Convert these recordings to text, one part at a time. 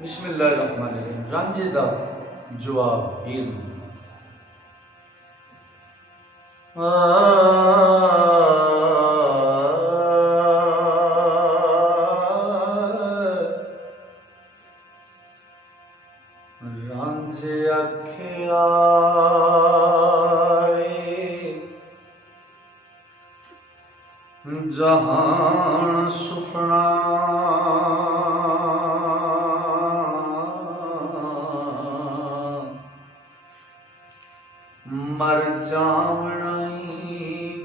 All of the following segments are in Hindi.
बिस्मिल्लाहिर्रहमानिर्रहीम। रांझे दा जवाब हीर रांझे अखिया जहान सुफना मर जावणाई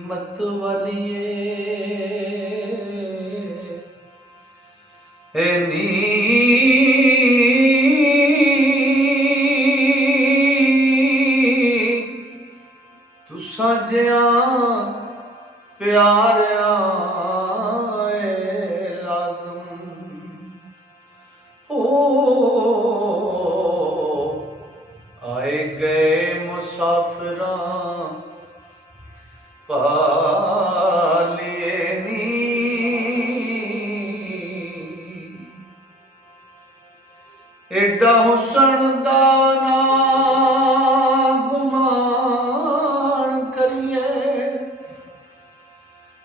मतवलिए नी तुसा जिया प्यारिया लाज़म हो आए गए मुसाफिरा पालिए नी एडा हुसन दा ना गुमान करिए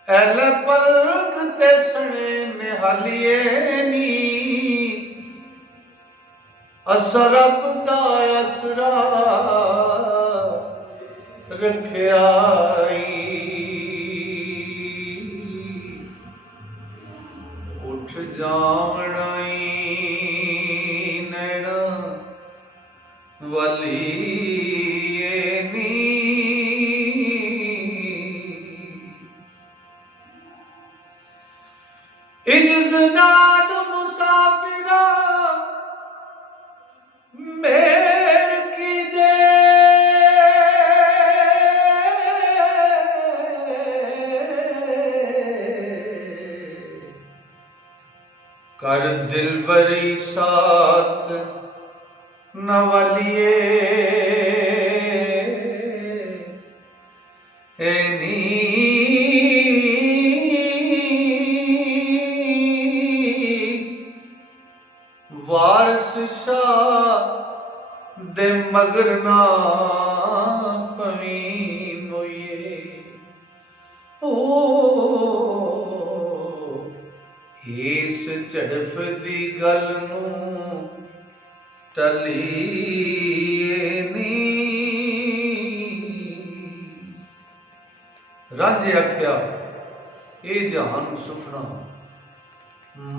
एले पलक ते सने निहालिए नी असरब दा असरा रखियाई उठ जावणाई नैना वलिए नी इज्ज़ नाल मुसाफिरा मेर कीजे कर दिलबरी साथ नवलिए नी वारस शाह दे मगर ना पवी मोइए ओ इस झड़फ दी गल नूं टलिए नी रांझे आख्या ए जहान सुफना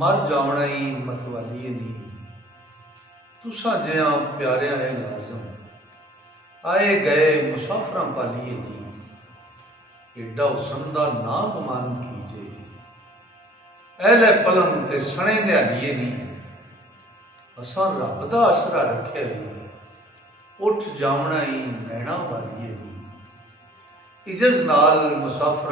मर जावना ही मतवालिए नी तुसा जिया प्यारिया है लाजम आए गए मुसाफरा पालिए नी एडा हुसन दा ना गुमान कीजे एले पलंग ते सने निहालिए नी असा रब दा आसरा रखे उठ जावना ही नैना वालिए नी इज्ज़त नाल मुसाफरा